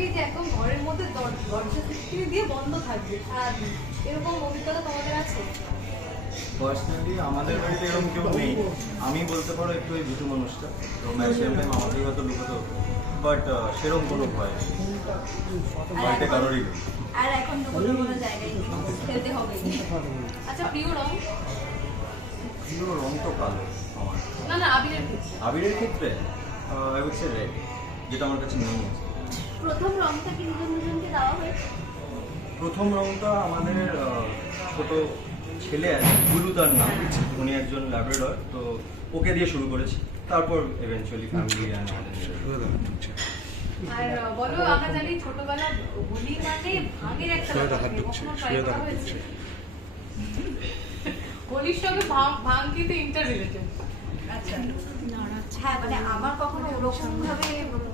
থাকবেই যে একদম ঘরের মধ্যে দরজা সিসিটিভি দিয়ে বন্ধ থাকবে সারাদিন, এরকম অভিজ্ঞতা তোমাদের আছে? পার্সোনালি আমাদের বাড়িতে এরকম কেউ নেই। আমি বলতে পারো একটু ওই ভীতু মানুষটা, তো ম্যাক্সিমাম টাইম আমাদেরই হয়তো লুকোতে হতো, বাট সেরকম কোনো ভয় নেই বাড়িতে কারোরই নেই। আর এখন লুকোনোর কোনো জায়গায় নেই, খেলতে হবে। আচ্ছা, প্রিয় রং? প্রিয় রং তো কালো আমার। না না, আবিরের ক্ষেত্রে। আবিরের ক্ষেত্রে আই উড সে রেড, যেটা আমার কাছে নেই। প্রথম রংটা কি দুজন দুজনকে দেওয়া হয়েছে? প্রথম রংটা আমাদের ছোট ছেলে আছে, গুলু তার নাম, উনি একজন ল্যাব্রাডর, তো ওকে দিয়ে শুরু করেছি, তারপর এভেনচুয়ালি ফ্যামিলি অ্যান্ড আর বলো, আমরা জানি ছোটবেলা হোলি মানে ভাঙের একটা ব্যাপার, কখনো try করা হয়েছে? হোলির সঙ্গে ভাঙ কিন্তু ইন্টার রিলেটেড। আচ্ছা, হ্যাঁ, মানে আমার কখনো ওরকম ভাবে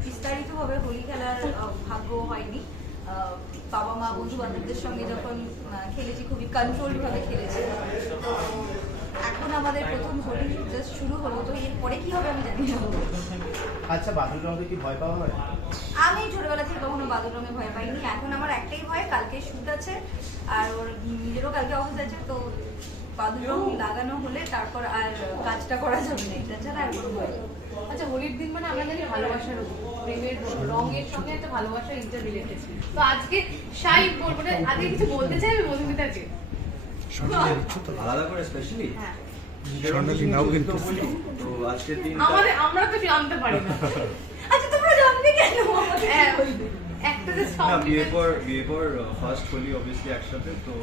বিস্তারিত ভাবে হোলি খেলার ভাগ্য হয়নি। বাবা মা বন্ধু বান্ধবদের সঙ্গে যখন খেলেছি, খুবই কন্ট্রোলড ভাবে খেলেছি। তো এখন আমাদের প্রথম হোলি জাস্ট শুরু হলো, তো এরপরে কি হবে আমি জানি না। আচ্ছা, বাদুর রঙে কি ভয় পাওয়া হয়? আমি ছোটবেলা থেকে কখনো বাদুর রঙে ভয় পাইনি। এখন আমার একটাই ভয়, কালকে শুট আছে আর ওর নিজেরও কালকে অফিস আছে, তো বাদুর রং লাগানো হলে তারপর আর কাজটা করা যাবে না, এটা ছাড়া আর কোনো ভয় নেই। আচ্ছা, হোলির দিন মানে আমরা জানি ভালোবাসার প্রেমের রঙের সঙ্গে একটা ভালোবাসা ইন্টার রিলেটেড। তো আজকে সাই বলবো না, আজকে কিছু বলতে চাই আমি মধুমিতাকে আলাদা করে স্পেশালি হ্যাঁ, তো আজকের দিন আমরা তো জানতে পারি না। আচ্ছা, তোমরা জানবে কেন? হ্যাঁ, একটা যে না, বিয়ের পর ফার্স্ট হোলি অবভিয়াসলি একসাথে, তো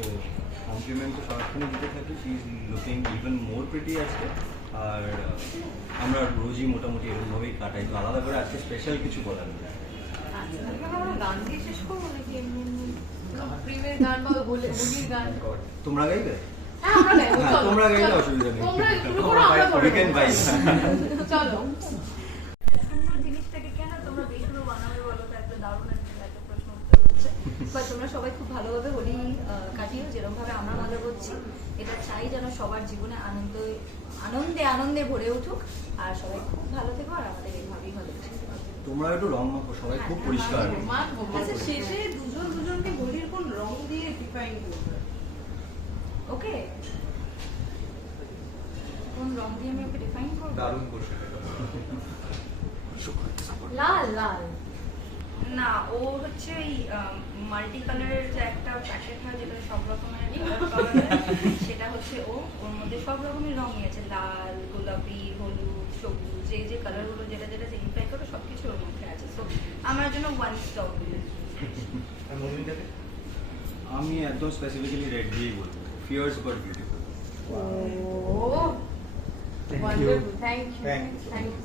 কমপ্লিমেন্ট তো সারাক্ষণই দিতে থাকি। She is looking even more pretty আজকে। আর আমরা রোজই মোটামুটি এরকমভাবেই কাটাই, তো আলাদা করে আজকে স্পেশাল কিছু বলার নেই। আমরা গান দিয়ে শেষ করবো নাকি এমনি এমনি প্রেমের গান বা হোলির গান? তোমরা গাইবে? হ্যাঁ, আমরা গাইবো, হ্যাঁ, চলো, তোমরা গাইলে চলো। অসুবিধা নেই। তোমরা শুরু করো, আমরা পরে উইকেন্ড করবো। ভাই। চলো। সুন্দর জিনিসটাকে কেন তোমরা বেশগুলো বানাবে বলো তো? একটা দারুণ একটা প্রশ্ন উত্তর হচ্ছে। বা তোমরা সবাই খুব ভালোভাবে হোলি কাটিও, যেরকম ভাবে আমরা মজা করছি। এটা চাই যেন সবার জীবনে আনন্দে আনন্দে ভরে উঠুক, আর সবাই খুব ভালো থেকো, আর আমাদের এইভাবেই ভালো থেকো। তোমরা একটু রং মাখো, সবাই খুব পরিষ্কার। আচ্ছা, শেষে দুজন দুজনকে হোলির কোন রং দিয়ে ডিফাইন করবে? ওকে, কোন রং দিয়ে আমি ওকে ডিফাইন করবো? দারুণ করছে। লাল লাল। না, ও হচ্ছে ওই মাল্টি কালারের যে একটা প্যাকেট হয়, যেটা সব রকমের কালার পাওয়া যায়, সেটা হচ্ছে ওর মধ্যে সব রকমের রঙই আছে, লাল, গোলাপি, হলুদ, সবুজ, যে কালারগুলো যেটা যেটা সিগনিফাই করে সবকিছু ওর মধ্যে আছে। তো আমার জন্য ওয়ান স্টপ। আর মধুমিতাকে? আমি একদম স্পেসিফিক্যালি রেড দিয়েই বলবো, fierce but beautiful. Oh wonderful, thank you, Thank you. Thank you.